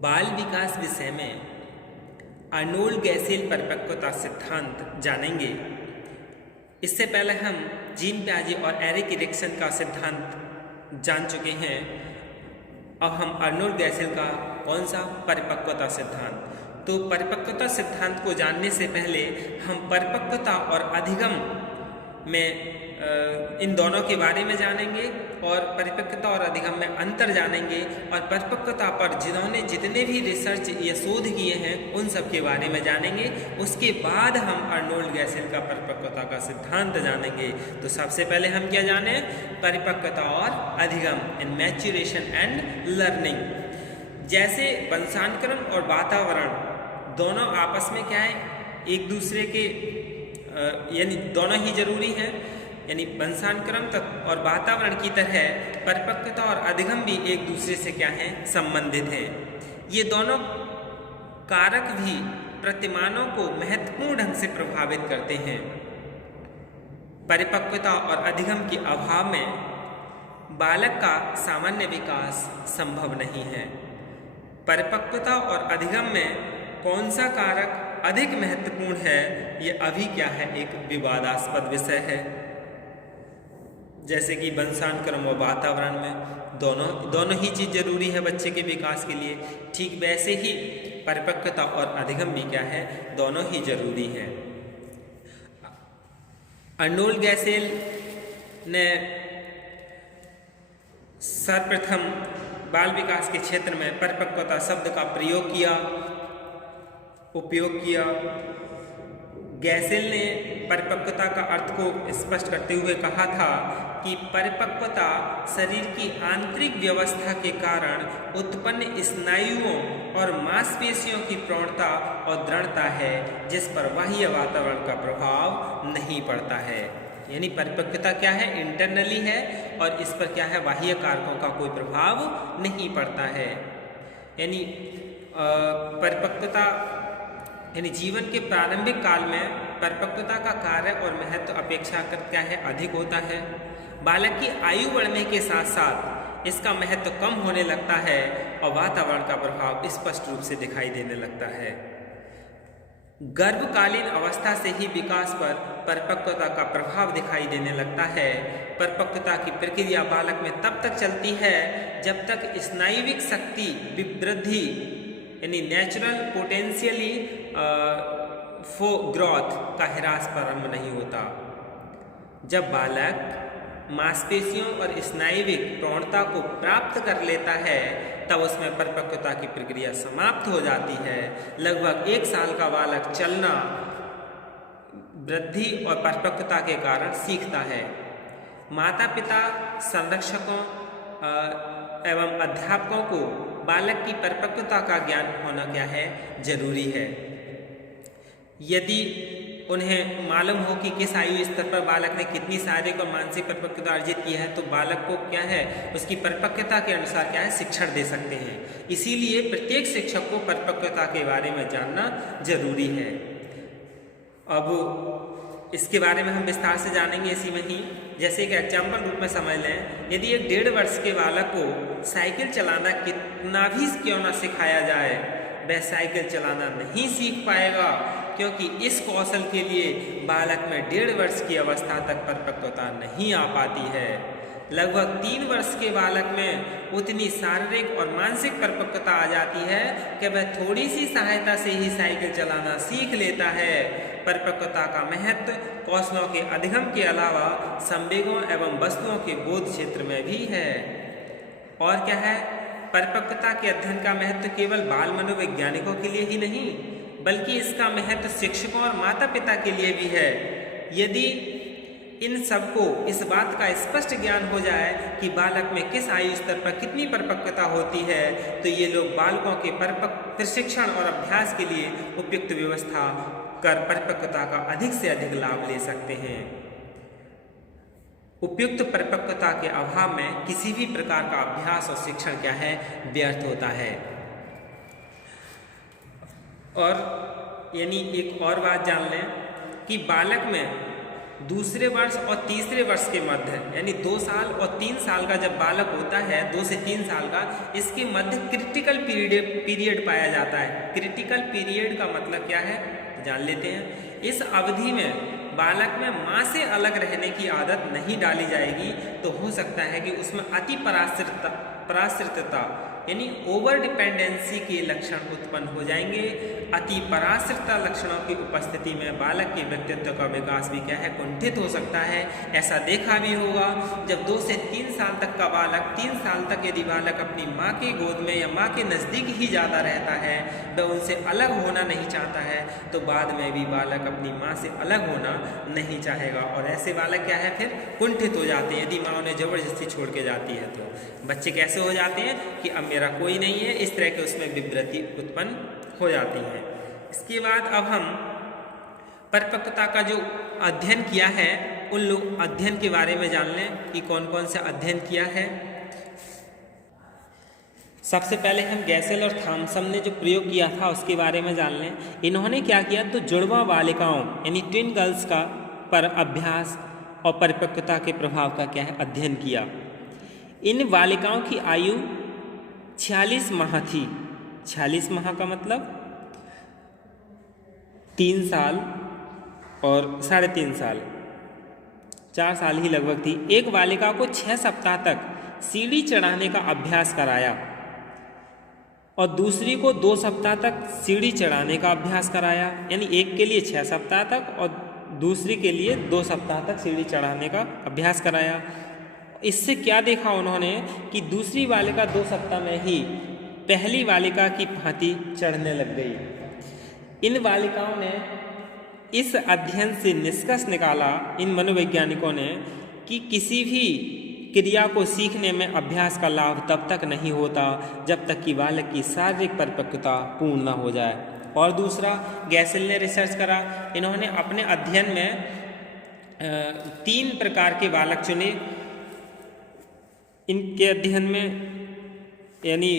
बाल विकास विषय में अर्नोल्ड गैसेल परिपक्वता सिद्धांत जानेंगे। इससे पहले हम जीन पियाजे और एरिक एरिक्सन का सिद्धांत जान चुके हैं। अब हम अर्नोल्ड गैसेल का कौन सा परिपक्वता सिद्धांत, तो परिपक्वता सिद्धांत को जानने से पहले हम परिपक्वता और अधिगम में इन दोनों के बारे में जानेंगे और परिपक्वता और अधिगम में अंतर जानेंगे और परिपक्वता पर जिन्होंने जितने भी रिसर्च या शोध किए हैं उन सब के बारे में जानेंगे। उसके बाद हम अर्नोल्ड गैसेल का परिपक्वता का सिद्धांत जानेंगे। तो सबसे पहले हम क्या जाने, परिपक्वता और अधिगम इन मैच्योरेशन एंड लर्निंग। जैसे वंशानुक्रम और वातावरण दोनों आपस में क्या है, एक दूसरे के यानी दोनों ही जरूरी हैं, यानी वंशानुक्रम और वातावरण की तरह परिपक्वता और अधिगम भी एक दूसरे से क्या है, संबंधित हैं। ये दोनों कारक भी प्रतिमानों को महत्वपूर्ण ढंग से प्रभावित करते हैं। परिपक्वता और अधिगम के अभाव में बालक का सामान्य विकास संभव नहीं है। परिपक्वता और अधिगम में कौन सा कारक अधिक महत्वपूर्ण है, ये अभी क्या है, एक विवादास्पद विषय है। जैसे कि वंशानुक्रम और वातावरण में दोनों ही चीज़ जरूरी है बच्चे के विकास के लिए, ठीक वैसे ही परिपक्वता और अधिगम भी क्या है, दोनों ही जरूरी हैं। अर्नोल्ड गैसेल ने सर्वप्रथम बाल विकास के क्षेत्र में परिपक्वता शब्द का उपयोग किया। गैसेल ने परिपक्वता का अर्थ को स्पष्ट करते हुए कहा था कि परिपक्वता शरीर की आंतरिक व्यवस्था के कारण उत्पन्न स्नायुओं और मांसपेशियों की प्रौढ़ता और दृढ़ता है, जिस पर बाह्य वातावरण का प्रभाव नहीं पड़ता है। यानी परिपक्वता क्या है, इंटरनली है और इस पर क्या है, बाह्य कारकों का कोई प्रभाव नहीं पड़ता है। यानी परिपक्वता यानी जीवन के प्रारंभिक काल में परिपक्वता का कार्य और महत्व अपेक्षाकृत क्या है, अधिक होता है। बालक की आयु बढ़ने के साथ साथ इसका महत्व कम होने लगता है और वातावरण का प्रभाव स्पष्ट रूप से दिखाई देने लगता है। गर्भकालीन अवस्था से ही विकास पर परिपक्वता का प्रभाव दिखाई देने लगता है। परिपक्वता की प्रक्रिया बालक में तब तक चलती है जब तक स्नायुविक शक्ति वृद्धि यानी नेचुरल पोटेंशियली फॉर ग्रोथ का ह्रास प्रारंभ नहीं होता। जब बालक मांसपेशियों और स्नायुविक प्रौढ़ता को प्राप्त कर लेता है तब उसमें परिपक्वता की प्रक्रिया समाप्त हो जाती है। लगभग 1 साल का बालक चलना वृद्धि और परिपक्वता के कारण सीखता है। माता पिता, संरक्षकों एवं अध्यापकों को बालक की परिपक्वता का ज्ञान होना क्या है, जरूरी है। यदि उन्हें मालूम हो कि किस आयु स्तर पर बालक ने कितनी शारीरिक और मानसिक परिपक्वता अर्जित की है, तो बालक को क्या है, उसकी परिपक्वता के अनुसार क्या है, शिक्षण दे सकते हैं। इसीलिए प्रत्येक शिक्षक को परिपक्वता के बारे में जानना जरूरी है। अब इसके बारे में हम विस्तार से जानेंगे इसी में ही। जैसे एक एग्जाम्पल रूप में समझ लें, यदि एक 1.5 वर्ष के बालक को साइकिल चलाना कितना भी क्यों ना सिखाया जाए, वह साइकिल चलाना नहीं सीख पाएगा, क्योंकि इस कौशल के लिए बालक में 1.5 वर्ष की अवस्था तक परिपक्वता नहीं आ पाती है। लगभग 3 वर्ष के बालक में उतनी शारीरिक और मानसिक परिपक्वता आ जाती है कि वह थोड़ी सी सहायता से ही साइकिल चलाना सीख लेता है। परिपक्वता का महत्व कौशलों के अधिगम के अलावा संवेगों एवं वस्तुओं के बोध क्षेत्र में भी है। और क्या है, परिपक्वता के अध्ययन का महत्व केवल बाल मनोवैज्ञानिकों के लिए ही नहीं, बल्कि इसका महत्व शिक्षकों और माता पिता के लिए भी है। यदि इन सबको इस बात का स्पष्ट ज्ञान हो जाए कि बालक में किस आयु स्तर पर कितनी परिपक्वता होती है, तो ये लोग बालकों के प्रशिक्षण और अभ्यास के लिए उपयुक्त व्यवस्था कर परिपक्वता का अधिक से अधिक लाभ ले सकते हैं। उपयुक्त परिपक्वता के अभाव में किसी भी प्रकार का अभ्यास और शिक्षण क्या है, व्यर्थ होता है। और यानी एक और बात जान लें कि बालक में दूसरे वर्ष और तीसरे वर्ष के मध्य, यानी 2 साल और 3 साल का जब बालक होता है, 2 से 3 साल का, इसके मध्य क्रिटिकल पीरियड पाया जाता है। क्रिटिकल पीरियड का मतलब क्या है जान लेते हैं। इस अवधि में बालक में माँ से अलग रहने की आदत नहीं डाली जाएगी, तो हो सकता है कि उसमें अति पराश्रितता यानी ओवर डिपेंडेंसी के लक्षण उत्पन्न हो जाएंगे। अति पराश्रितता लक्षणों की उपस्थिति में बालक के व्यक्तित्व का विकास भी क्या है कुंठित हो सकता है। ऐसा देखा भी होगा जब 2 से 3 साल तक का बालक, 3 साल तक यदि बालक अपनी माँ के गोद में या माँ के नज़दीक ही ज़्यादा रहता है, वह उनसे अलग होना नहीं चाहता है, तो बाद में भी बालक अपनी माँ से अलग होना नहीं चाहेगा। और ऐसे बालक क्या है फिर कुंठित हो जाते हैं। यदि माँ उन्हें ज़बरदस्ती छोड़ के जाती है तो बच्चे कैसे हो जाते हैं कि अब मेरा कोई नहीं है, इस तरह के उसमें विवृत्ति उत्पन्न हो जाती है। इसके बाद अब हम परिपक्वता का जो अध्ययन किया है उन लोग अध्ययन के बारे में जान लें कि कौन कौन से अध्ययन किया है। सबसे पहले हम गैसेल और थॉमसन ने जो प्रयोग किया था उसके बारे में जान लें। इन्होंने क्या किया, तो जुड़वा बालिकाओं यानी ट्विन गर्ल्स का पर अभ्यास और परिपक्वता के प्रभाव का क्या है अध्ययन किया। इन बालिकाओं की आयु 46 माह थी। 46 माह का मतलब 3 साल और 3.5 साल, 4 साल ही लगभग थी। एक बालिका को 6 सप्ताह तक सीढ़ी चढ़ाने का अभ्यास कराया और दूसरी को 2 सप्ताह तक सीढ़ी चढ़ाने का अभ्यास कराया, यानी एक के लिए 6 सप्ताह तक और दूसरी के लिए 2 सप्ताह तक सीढ़ी चढ़ाने का अभ्यास कराया। इससे क्या देखा उन्होंने कि दूसरी बालिका 2 सप्ताह में ही पहली बालिका की भांति चढ़ने लग गई। इन बालिकाओं ने इस अध्ययन से निष्कर्ष निकाला, इन मनोवैज्ञानिकों ने, कि किसी भी क्रिया को सीखने में अभ्यास का लाभ तब तक नहीं होता जब तक कि बालक की शारीरिक परिपक्वता पूर्ण न हो जाए। और दूसरा, गैसेल ने रिसर्च करा। इन्होंने अपने अध्ययन में 3 प्रकार के बालक चुने। इनके अध्ययन में यानी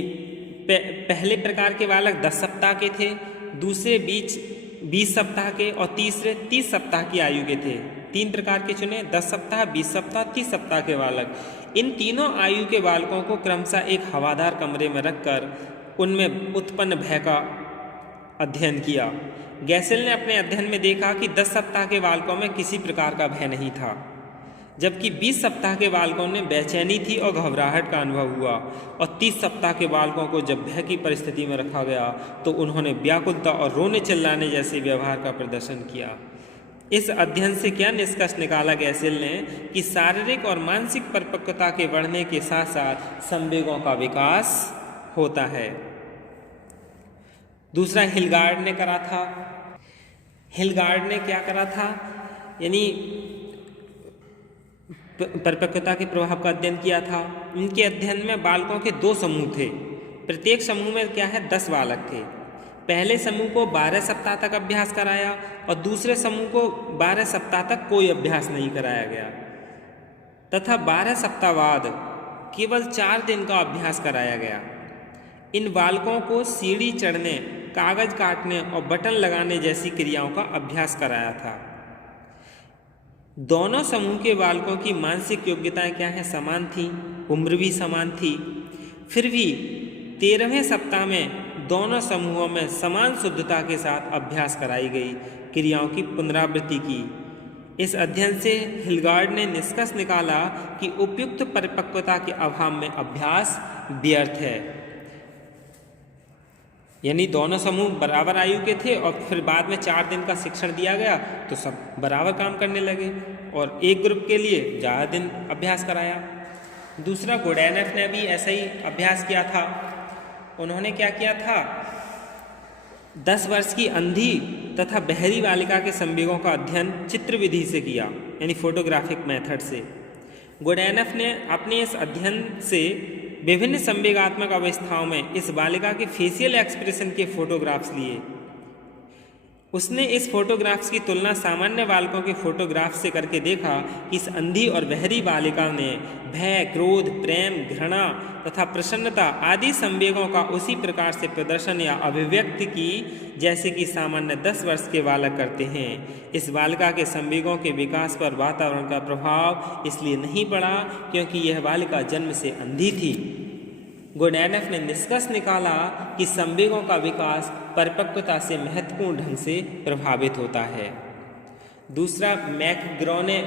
पहले प्रकार के बालक 10 सप्ताह के थे, दूसरे 20 सप्ताह के और तीसरे 30 सप्ताह की आयु के थे। 3 प्रकार के चुने, 10 सप्ताह, 20 सप्ताह, 30 सप्ताह के बालक। इन तीनों आयु के बालकों को क्रमशः एक हवादार कमरे में रखकर उनमें उत्पन्न भय का अध्ययन किया। गैसेल ने अपने अध्ययन में देखा कि 10 सप्ताह के बालकों में किसी प्रकार का भय नहीं था, जबकि 20 सप्ताह के बालकों ने बेचैनी थी और घबराहट का अनुभव हुआ। और 30 सप्ताह के बालकों को जब भय की परिस्थिति में रखा गया तो उन्होंने व्याकुलता और रोने चिल्लाने जैसे व्यवहार का प्रदर्शन किया। इस अध्ययन से क्या निष्कर्ष निकाला गैसेल ने कि शारीरिक और मानसिक परिपक्वता के बढ़ने के साथ साथ संवेगों का विकास होता है। दूसरा हिलगार्ड ने करा था। हिलगार्ड ने क्या करा था, यानी परिपक्वता के प्रभाव का अध्ययन किया था। इनके अध्ययन में बालकों के 2 समूह थे। प्रत्येक समूह में क्या है 10 बालक थे। पहले समूह को 12 सप्ताह तक अभ्यास कराया और दूसरे समूह को 12 सप्ताह तक कोई अभ्यास नहीं कराया गया तथा 12 सप्ताह बाद केवल 4 दिन का अभ्यास कराया गया। इन बालकों को सीढ़ी चढ़ने, कागज काटने और बटन लगाने जैसी क्रियाओं का अभ्यास कराया था। दोनों समूह के बालकों की मानसिक योग्यताएं क्या है समान थी, उम्र भी समान थी। फिर भी 13वें सप्ताह में दोनों समूहों में समान शुद्धता के साथ अभ्यास कराई गई क्रियाओं की पुनरावृत्ति की। इस अध्ययन से हिलगार्ड ने निष्कर्ष निकाला कि उपयुक्त परिपक्वता के अभाव में अभ्यास व्यर्थ है। यानी दोनों समूह बराबर आयु के थे और फिर बाद में 4 दिन का शिक्षण दिया गया तो सब बराबर काम करने लगे और एक ग्रुप के लिए ज़्यादा दिन अभ्यास कराया। दूसरा, गुडैनफ ने भी ऐसा ही अभ्यास किया था। उन्होंने क्या किया था, 10 वर्ष की अंधी तथा बहरी बालिका के संवेगों का अध्ययन चित्र विधि से किया, यानी फोटोग्राफिक मेथड से। गुडैनफ ने अपने इस अध्ययन से विभिन्न संवेगात्मक अवस्थाओं में इस बालिका के फेशियल एक्सप्रेशन के फोटोग्राफ्स लिए। उसने इस फोटोग्राफ्स की तुलना सामान्य बालकों के फोटोग्राफ से करके देखा कि इस अंधी और बहरी बालिका ने भय, क्रोध, प्रेम, घृणा तथा प्रसन्नता आदि संवेगों का उसी प्रकार से प्रदर्शन या अभिव्यक्ति की जैसे कि सामान्य 10 वर्ष के बालक करते हैं। इस बालिका के संवेगों के विकास पर वातावरण का प्रभाव इसलिए नहीं पड़ा क्योंकि यह बालिका जन्म से अंधी थी। गुडैनफ ने निष्कर्ष निकाला कि संवेगों का विकास परिपक्वता से महत्वपूर्ण ढंग से प्रभावित होता है। दूसरा, मैकग्रॉ ने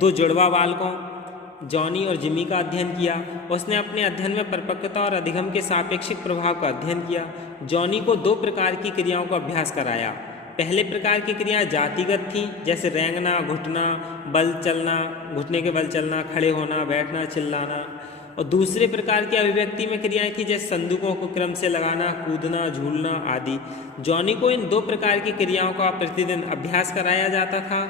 2 जुड़वा बालकों जॉनी और जिमी का अध्ययन किया। उसने अपने अध्ययन में परिपक्वता और अधिगम के सापेक्षिक प्रभाव का अध्ययन किया। जॉनी को 2 प्रकार की क्रियाओं का अभ्यास कराया। पहले प्रकार की क्रियाएं जातिगत थीं, जैसे रेंगना, घुटना, बल चलना, घुटने के बल चलना, खड़े होना, बैठना, चिल्लाना। और दूसरे प्रकार की अभिव्यक्ति में क्रियाएं थी, जैसे संदूकों को क्रम से लगाना, कूदना, झूलना आदि। जॉनी को इन 2 प्रकार की क्रियाओं का प्रतिदिन अभ्यास कराया जाता था।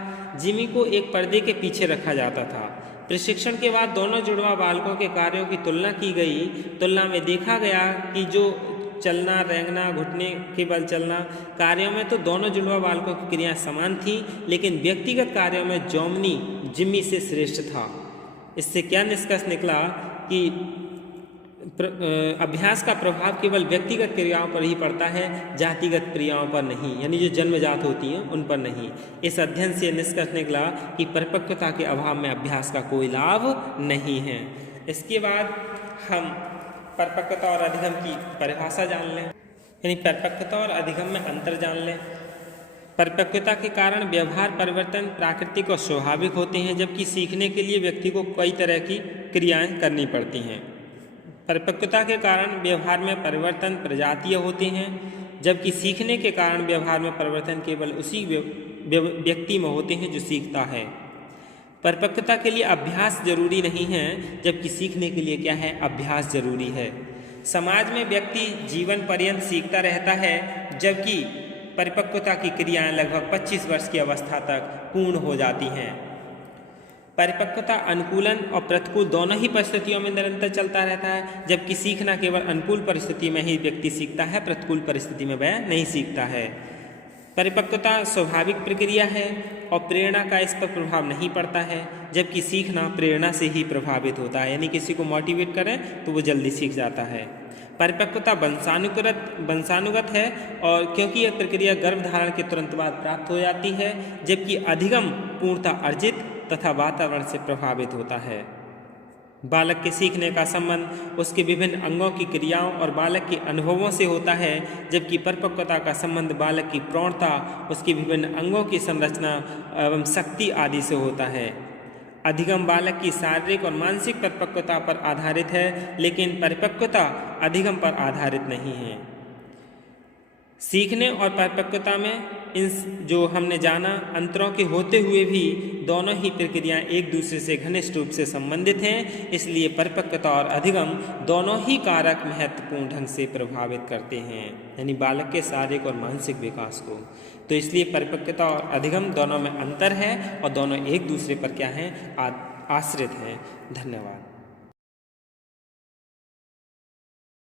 जिमी को एक पर्दे के पीछे रखा जाता था। प्रशिक्षण के बाद दोनों जुड़वा बालकों के कार्यों की तुलना की गई। तुलना में देखा गया कि जो चलना, रेंगना, घुटने के बल चलना कार्यों में तो दोनों जुड़वा बालकों की क्रियाएं समान थीं, लेकिन व्यक्तिगत कार्यों में जॉनी जिमी से श्रेष्ठ था। इससे क्या निष्कर्ष निकला कि अभ्यास का प्रभाव केवल व्यक्तिगत क्रियाओं पर ही पड़ता है, जातिगत क्रियाओं पर नहीं, यानी जो जन्मजात होती हैं उन पर नहीं। इस अध्ययन से निष्कर्ष निकला कि परिपक्वता के अभाव में अभ्यास का कोई लाभ नहीं है। इसके बाद हम परिपक्वता और अधिगम की परिभाषा जान लें, यानी परिपक्वता और अधिगम में अंतर जान लें। परिपक्वता के कारण व्यवहार परिवर्तन प्राकृतिक और स्वाभाविक होते हैं, जबकि सीखने के लिए व्यक्ति को कई तरह की क्रियाएं करनी पड़ती हैं। परिपक्वता के कारण व्यवहार में परिवर्तन प्रजातीय होते हैं, जबकि सीखने के कारण व्यवहार में परिवर्तन केवल उसी व्यक्ति में होते हैं जो सीखता है। परिपक्वता के लिए अभ्यास जरूरी नहीं है, जबकि सीखने के लिए क्या है, अभ्यास जरूरी है। समाज में व्यक्ति जीवन पर्यंत सीखता रहता है, जबकि परिपक्वता की क्रियाएं लगभग 25 वर्ष की अवस्था तक पूर्ण हो जाती हैं। परिपक्वता अनुकूलन और प्रतिकूल दोनों ही परिस्थितियों में निरंतर चलता रहता है, जबकि सीखना केवल अनुकूल परिस्थिति में ही व्यक्ति सीखता है, प्रतिकूल परिस्थिति में वह नहीं सीखता है। परिपक्वता स्वाभाविक प्रक्रिया है और प्रेरणा का इस पर प्रभाव नहीं पड़ता है, जबकि सीखना प्रेरणा से ही प्रभावित होता है, यानी किसी को मोटिवेट करें तो वो जल्दी सीख जाता है। परिपक्वता वंशानुगत है और क्योंकि यह प्रक्रिया गर्भधारण के तुरंत बाद प्राप्त हो जाती है, जबकि अधिगम पूर्णतः अर्जित तथा वातावरण से प्रभावित होता है। बालक के सीखने का संबंध उसके विभिन्न अंगों की क्रियाओं और बालक के अनुभवों से होता है, जबकि परिपक्वता का संबंध बालक की प्रौढ़ता, उसके विभिन्न अंगों की संरचना एवं शक्ति आदि से होता है। अधिगम बालक की शारीरिक और मानसिक परिपक्वता पर आधारित है, लेकिन परिपक्वता अधिगम पर आधारित नहीं है। सीखने और परिपक्वता में इन जो हमने जाना अंतरों के होते हुए भी दोनों ही प्रक्रियाएं एक दूसरे से घनिष्ठ रूप से संबंधित हैं, इसलिए परिपक्वता और अधिगम दोनों ही कारक महत्वपूर्ण ढंग से प्रभावित करते हैं, यानी बालक के शारीरिक और मानसिक विकास को। तो इसलिए परिपक्वता और अधिगम दोनों में अंतर है और दोनों एक दूसरे पर क्या हैं, आश्रित हैं। धन्यवाद।